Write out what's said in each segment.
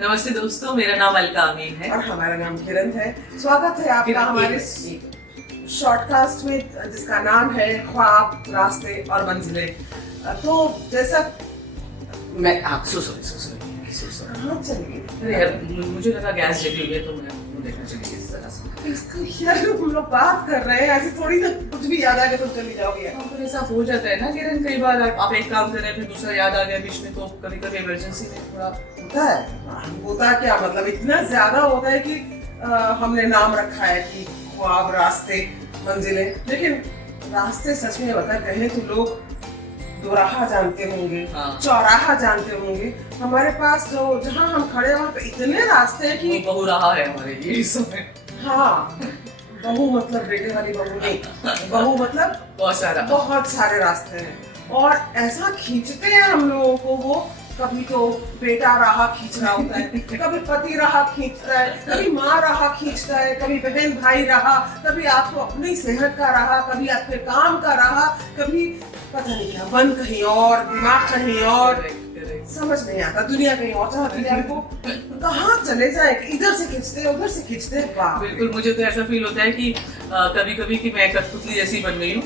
नमस्ते दोस्तों, मेरा नाम अलका अमीन है और हमारा नाम किरण है। स्वागत है आपका हमारे शॉर्टकास्ट में जिसका नाम है ख्वाब, रास्ते और मंजिलें। तो जैसा मैं हाँ चलिए यार, मुझे लगा गैस जली हुई है तो मैं देखना चाहिए इस तरह से। यार हम लोग बात कर रहे हैं, ऐसे थोड़ी ना कुछ भी याद आ गया तो चली जाओगे। तो ऐसा हो जाता है ना किरण, कई बार आप एक काम कर रहे हैं फिर दूसरा याद आ गया बीच में, तो कभी कभी इमरजेंसी में थोड़ा होता क्या मतलब इतना ज्यादा होता है कि हमने नाम रखा है कि ख्वाब, रास्ते, मंजिलें, लेकिन रास्ते सच में बता कहे तो लोग दोराहा जानते होंगे, चौराहा जानते होंगे। हमारे पास जो जहाँ हम खड़े वहाँ पे इतने रास्ते हैं कि बहु रहा है हमारे लिए इस समय। हाँ, बहू मतलब बेटे वाली बहू नहीं, बहू मतलब बहुत सारे रास्ते हैं और ऐसा खींचते हैं हम लोगों को वो। कभी तो बेटा राह खींच रहा होता है, कभी पति राह खींचता है, कभी माँ राह खींचता है, कभी बहन भाई राह, कभी आपको अपनी सेहत का राह, कभी आपके काम का राह, कभी पता नहीं क्या मन कहीं और, दिमाग कहीं और, समझ नहीं आता, दुनिया कहीं और चाहती है आपको कहाँ चले जाए, इधर से खींचते उधर से खींचते। बिल्कुल, मुझे तो ऐसा फील होता है कि कभी कभी कि मैं कठपुतली जैसी बन गई हूँ।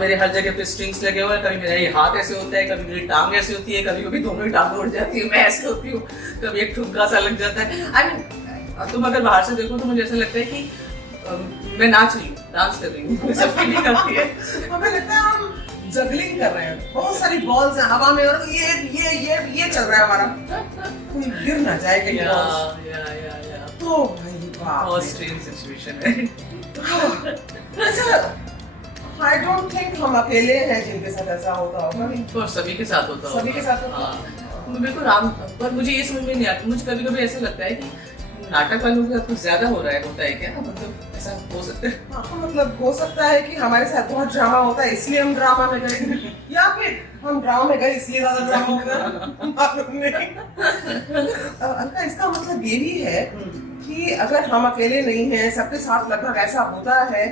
मेरे हर जगह पे स्ट्रिंग्स लगे हुए हैं, कभी मेरा ये हाथ ऐसे होता है, कभी मेरी टांग ऐसी होती है, कभी कभी दोनों ही टांग उड़ जाती है, मैं ऐसे होती हूँ, कभी एक ठुमका सा लग जाता है। आई मीन तुम अगर बाहर से देखो तो मुझे ऐसा लगता है कि मैं नाच रही हूँ, डांस कर रही हूँ, मुझे फीलिंग आती है। हमें लगता है हम जगलिंग कर रहे हैं, बहुत सारी बॉल्स हैं हवा में और ये चल रहा है हमारा, कोई गिर ना जाए कहीं। तो भाई बहुत स्ट्रेंज सिचुएशन है। आई डोंट थिंक हम अकेले हैं जिनके साथ ऐसा होता होगा। तो सभी के साथ होता होगा। सभी के साथ होता है। बिल्कुल। पर मुझे ये समझ में नहीं आता, मुझे कभी कभी ऐसा लगता है कि नाटक वालों के साथ कुछ ज्यादा हो रहा है, होता है क्या? मतलब ऐसा हो सकता है? हाँ, मतलब हो सकता है कि हमारे साथ बहुत ड्रामा होता है इसलिए हम ड्रामा में गए, या फिर हम ड्रामा में गए इसलिए ज्यादा ड्रामा हो गया, मालूम नहीं। अंका, इसका मतलब ये भी है कि अगर हम अकेले नहीं हैं, सबके साथ लगभग ऐसा होता है,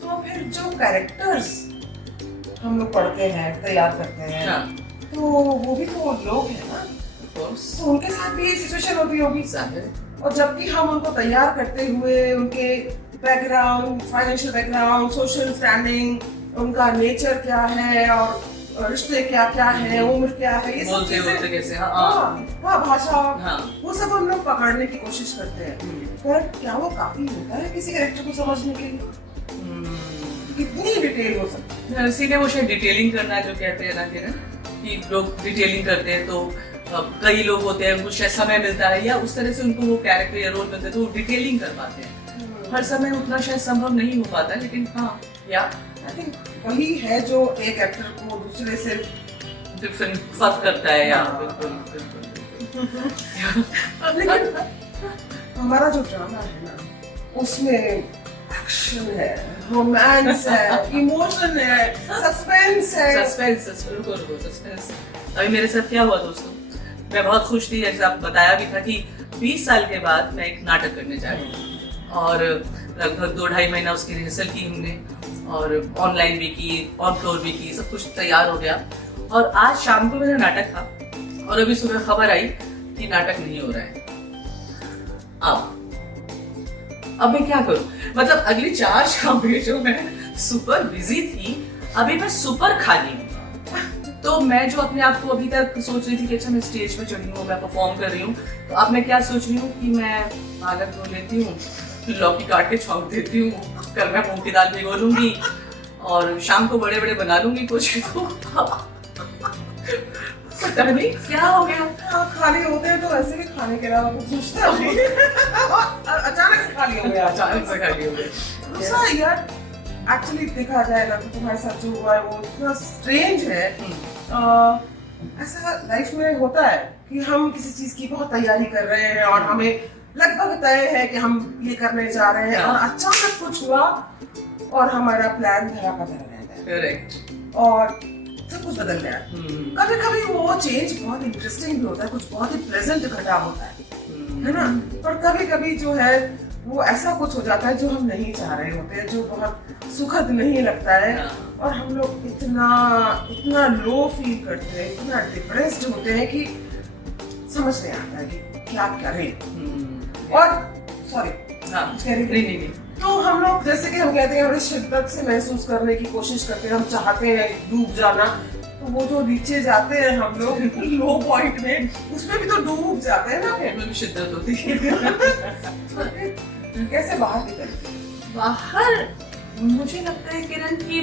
तो फिर जो कैरेक्टर्स हम लोग पढ़ते हैं, तैयार करते हैं, तो वो भी तो लोग हैं ना, तो उनके साथ भी ये सिचुएशन होती होगी। और जबकि हम उनको तैयार करते हुए उनके background, financial background, social standing, उनका नेचर क्या है और रिश्ते क्या क्या है, उम्र क्या है, ये सब चीजें कैसे, भाषा, वो सब हम लोग पकड़ने की कोशिश करते हैं। पर क्या वो काफी होता है किसी कैरेक्टर को समझने के लिए? कितनी डिटेल हो सकती है? इसीलिए वो शायद डिटेलिंग करना है जो कहते हैं ना कि लोग डिटेलिंग करते हैं, तो कई लोग होते हैं उनको शायद समय मिलता है या उस तरह से उनको वो कैरेक्टर या रोल मिलते हैं तो वो डिटेलिंग कर पाते हैं। हर समय उतना शायद संभव नहीं हो पाता, लेकिन हाँ, या आई थिंक वही है जो एक एक्टर को दूसरे से डिफरेंट फर्क करता है। या लेकिन हमारा जो ड्रामा है ना, उसमें एक्शन है, रोमांस है, इमोशन है, सस्पेंस है। सस्पेंस। अभी मेरे साथ क्या हुआ दोस्तों, मैं बहुत खुश थी, जैसे आपको बताया भी था कि 20 साल के बाद मैं एक नाटक करने जा रही हूँ और लगभग 2-2.5 महीना उसकी रिहर्सल की हमने और ऑनलाइन भी की, ऑन फ्लोर भी की, सब कुछ तैयार हो गया और आज शाम को मेरा नाटक था और अभी सुबह खबर आई कि नाटक नहीं हो रहा है। अब मैं क्या करूं? मतलब अगली 4 शामें जो मैं सुपर बिजी थी, अभी मैं सुपर खाली हूँ। तो मैं जो अपने आप को अभी तक सोच रही थी कि अच्छा मैं स्टेज पे चढ़ी हूँ, मैं परफॉर्म कर रही हूँ, तो अब मैं क्या सोच रही हूँ कि मैं पालक धो लेती हूँ, लौकी काट के छौंक देती हूँ, कल मैं मूंग की दाल भिगो लूंगी और शाम को बड़े बड़े बना लूंगी कुछ। तो पता नहीं क्या हो गया। खाली होते हैं तो वैसे भी खाने के अलावा कुछ सोचता नहीं। अचानक से खाली हो गया। दूसरा यार, एक्चुअली देखा जाए ना तो तुम्हारे साथ जो हुआ है वो इतना स्ट्रेंज है ऐसा लाइफ में होता है कि हम किसी चीज की बहुत तैयारी कर रहे हैं और हमें लगभग तय है कि हम ये करने जा रहे हैं, और अचानक कुछ हुआ और हमारा प्लान धरा का धरा रह गया। करेक्ट। और सब कुछ बदल गया। कभी कभी वो चेंज बहुत इंटरेस्टिंग भी होता है, कुछ बहुत ही प्लेजेंट घटा होता है ना। पर कभी कभी जो है वो ऐसा कुछ हो जाता है जो हम नहीं चाह रहे होते हैं, जो बहुत सुखद नहीं लगता है, और हम लोग इतना लो फील करते हैं, इतना डिप्रेस्ड होते हैं कि समझ नहीं आता है कि क्या करें। और सॉरी, नहीं। तो हम लोग जैसे कि हम कहते हैं बड़ी शिद्दत से महसूस करने की कोशिश करते हैं, हम चाहते हैं डूब जाना, तो वो जो नीचे जाते हैं हम लोग लो पॉइंट में, उसमें भी तो डूब जाते हैं ना, फिर भी शिद्दत होती है। कैसे बाहर निकलते? बाहर मुझे लगता है किरण कि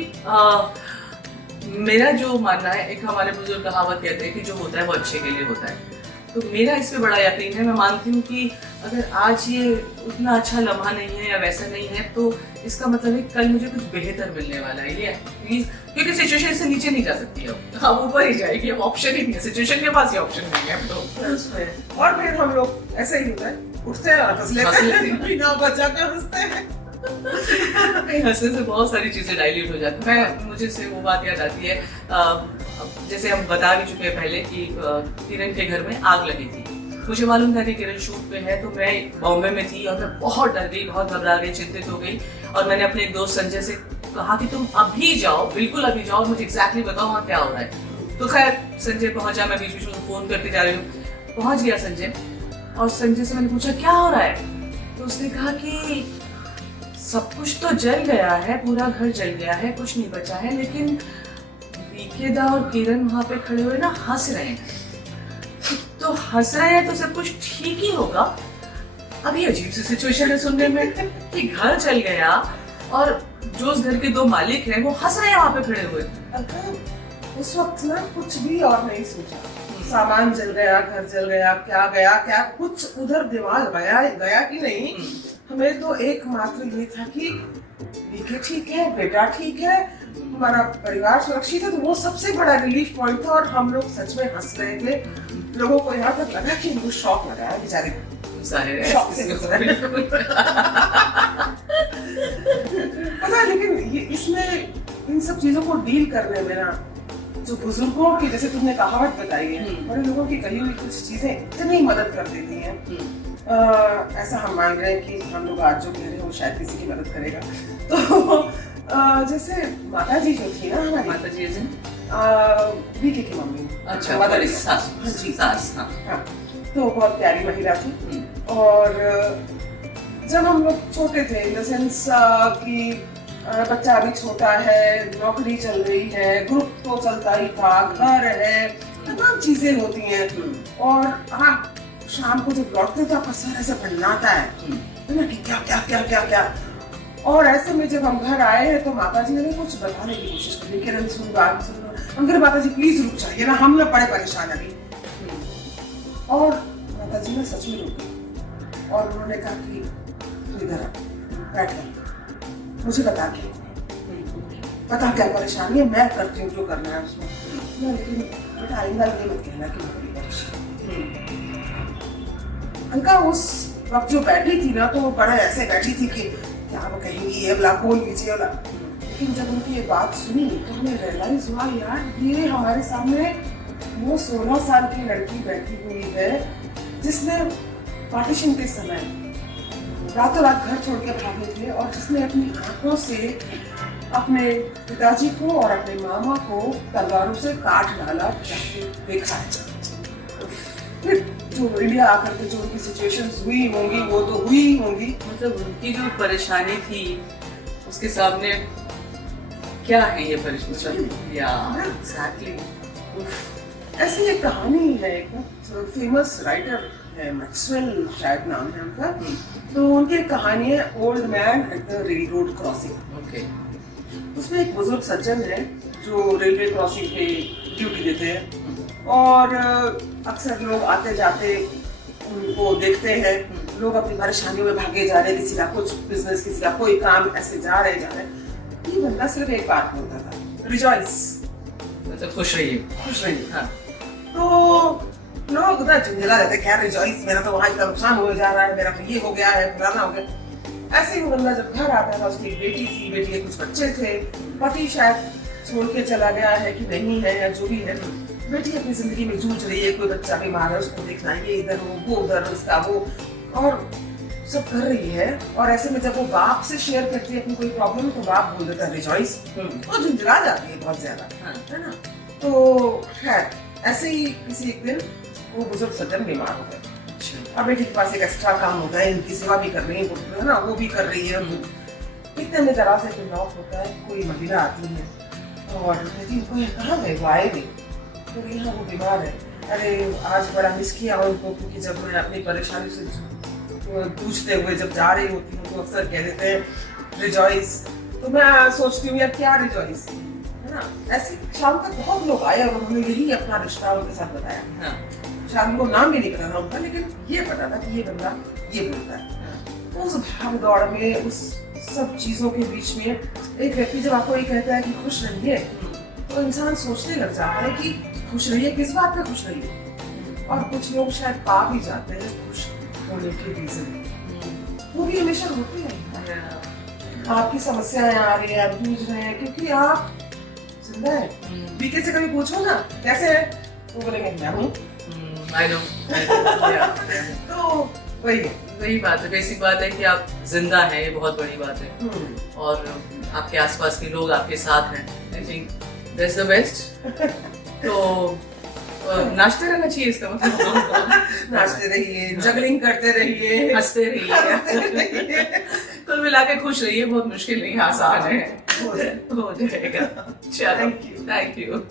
मेरा जो मानना है, एक हमारे बुजुर्ग कहावत कहते हैं कि जो होता है वो अच्छे के लिए होता है, तो मेरा इस पे बड़ा यकीन है। मैं मानती हूँ कि अगर आज ये उतना अच्छा लम्हा नहीं है या वैसा नहीं है, तो इसका मतलब है कल मुझे कुछ बेहतर मिलने वाला है। ये क्योंकि सिचुएशन से नीचे नहीं जा सकती अब ऊपर ही जाएगी, अब ऑप्शन ही नहीं है, सिचुएशन के पास ही ऑप्शन नहीं है अब तो। और फिर हम लोग ऐसे ही होता है, उठते हैं और हंस लेते हैं, बिना बचा के हंसते हैं। हंसने से बहुत सारी चीजें डाइल्यूट हो जाती है। मुझे से वो बात याद आती है, जैसे हम बता भी चुके हैं पहले कि किरण के घर में आग लगी थी। मुझे मालूम था कि किरण शूट पे है, तो मैं बॉम्बे में थी और मैं बहुत डर गई, बहुत घबरा गई, चिंतित हो गई, और मैंने अपने एक दोस्त संजय से कहा कि तुम अभी जाओ, बिल्कुल अभी जाओ, मुझे एग्जैक्टली बताओ वहाँ क्या हो रहा है। तो खैर संजय पहुंचा, मैं बीच बीच में फोन करते जा रही हूँ। पहुंच गया संजय, और संजय से मैंने पूछा क्या हो रहा है, तो उसने कहा कि सब कुछ तो जल गया है, पूरा घर जल गया है, कुछ नहीं बचा है, लेकिन विकेदा और किरण वहां पे खड़े हुए ना हंस रहे हैं, तो हंस रहे हैं तो सब कुछ ठीक ही होगा। अभी अजीब सी सिचुएशन है सुनने में कि घर चल गया और जो उस घर के दो मालिक हैं वो हंस रहे हैं वहां पे खड़े हुए। उस वक्त ना कुछ भी और नहीं सोचा, सामान जल गया, घर जल गया, क्या कुछ उधर दिमाग गया कि नहीं। हमें तो एकमात्र ये था कि विकी ठीक है, बेटा ठीक है, हमारा परिवार सुरक्षित है, तो वो सबसे बड़ा रिलीफ पॉइंट था। और हम लोग सच में हंस रहे थे, लोगों को यहाँ तक लगा कि उनको शॉक लगा है बेचारे, शॉक से पता है। लेकिन ये इसमें इन सब चीजों को डील करने में ना, जो बुजुर्गों की, जैसे तुमने कहावत बताई है, बड़े लोगों की कही हुई कुछ चीजें इतनी मदद कर देती हैं। ऐसा हम मान रहे हैं कि हम लोग आज जो कह रहे हैं वो शायद किसी की मदद करेगा। तो जैसे माता जी जो थी ना, हमारी माता जी बीके की मम्मी, अच्छा, माता जी सास, हाँ, तो बहुत प्यारी महिला थी। और जब हम लोग छोटे थे, इन द सेंस कि बच्चा अभी छोटा है, नौकरी चल रही है, ग्रुप तो चलता ही था, घर है, तमाम चीजें होती हैं, और हाँ शाम को जब लौटते तो आपका सर ऐसे भटनाता है ना कि क्या क्या क्या क्या क्या। और ऐसे में जब हम घर आए हैं तो माता जी ने कुछ बताने की कोशिश करी, किरण सुन बात सुन, हम कह माता जी प्लीज रुक जाइए ना, हम लोग बड़े परेशान अभी। और माता जी ने सच में रुकी और उन्होंने कहा कि तू इधर बैठ जा, मुझे बता क्या परेशानी है, मैं करती हूँ जो करना है उसमें, लेकिन बेटा आइंदा ये मत कहना कि मेरी परेशानी। अलका उस वक्त जो बैठी थी ना, तो वो बड़ा ऐसे बैठी थी कि क्या वो कहेंगी, ये वाला बोल लीजिए वाला। लेकिन जब उनकी ये बात सुनी तो हमें रियलाइज हुआ, यार ये हमारे सामने वो 16 साल की लड़की बैठी हुई है जिसने पार्टीशन के समय रातों रात घर छोड़ के भागे थे, और जिसने अपनी आंखों से अपने पिताजी को और अपने मामा को तलवारों से काट डाला, देखा है। फिर जो इंडिया आकर के जो उनकी सिचुएशंस हुई होंगी वो तो हुई होंगी, मतलब उनकी जो परेशानी थी उसके सामने क्या है ये परेशानी। या एग्जैक्टली। ऐसी एक कहानी है, एक फेमस राइटर है, मैक्सवेल शायद नाम है उनका, तो उनकी एक कहानी है old man at the rail road crossing. Okay. उसमें एक बुजुर्ग सज्जन है जो रेलवे क्रॉसिंग पे ड्यूटी देते हैं, और अक्सर लोग आते जाते उनको देखते हैं, लोग अपनी परेशानियों में भागे जा रहे हैं, किसी का कुछ बिजनेस, किसी का कोई काम, ऐसे जा रहे हैं। ये बंदा सिर्फ एक बात बोलता था, रिजॉइस, मतलब खुश रहिए। हाँ। तो लोग ना झुंझला जाते, क्या रिजॉइस, मेरा तो वहां इतना नुकसान हो जा रहा है, मेरा तो ये हो गया है, फलाना हो गया। ऐसे ही वो बंदा जब घर आता था, उसकी एक बेटी थी, बेटी के कुछ बच्चे थे, पति शायद छोड़ के चला गया है कि नहीं है या जो भी है, बेटी अपनी जिंदगी में जूझ रही है, कोई बच्चा बीमार है उसको देखना, ये इधर वो उधर, उसका वो, और सब कर रही है। और ऐसे में जब वो बाप से शेयर करती है अपनी कोई प्रॉब्लम, तो बाप बोल देता है रिजॉइस, वो झुंझला जाती है बहुत ज्यादा, है ना। तो खैर ऐसे ही किसी एक दिन वो बुजुर्ग सज्जन बीमार हो गए। अब बेटी के पास एक एक्स्ट्रा काम होता है, इनकी सेवा भी कर रही है ना, वो भी कर रही है। इतने में जरा से कोई नॉक होता है, कोई महिला आती है और कहती है कहाँ गए, वो आए नहीं, तो यहाँ वो बीमार है। अरे आज बड़ा मिस किया उनको, क्योंकि जब मैं अपनी परेशानी से पूछते हुए जब जा रही होती हूँ तो अक्सर कह देते हैं रिजॉइस, तो मैं सोचती हूँ यार क्या रिजॉइस, है ना। ऐसे शाम तक बहुत लोग आए और उन्होंने यही अपना रिश्ता उनके साथ बताया। शायद उनको नाम भी नहीं पता था उनका, लेकिन ये पता था कि ये बंदा ये बोलता है। उस भाग दौड़ में, उस सब चीजों के बीच में एक व्यक्ति जब आपको ये कहता है कि खुश रहिए, तो इंसान सोचने लग जाता है कि खुश रहिए, किस बात पे खुश रहिए। और कुछ लोग शायद पा भी जाते हैं खुश होने के रीजन, वो भी हमेशा होते हैं। आपकी समस्याएं आ रही है, आप जूझ रहे हैं, क्योंकि आप जिंदा है। बीके से कभी पूछो ना कैसे है, वो बोलेंगे मैं हूँ। I know. तो वही बात है, बेसिक बात है कि आप जिंदा हैं, ये बहुत बड़ी बात है। और आपके आसपास के लोग आपके साथ हैं, I think that's the best. तो नाचते रहना चाहिए, इसका मतलब नाचते रहिए, जगलिंग करते रहिए, हंसते रहिए, कुल मिला के खुश रहिए। बहुत मुश्किल नहीं, आसान है, हो जाएगा। चलो, थैंक यू।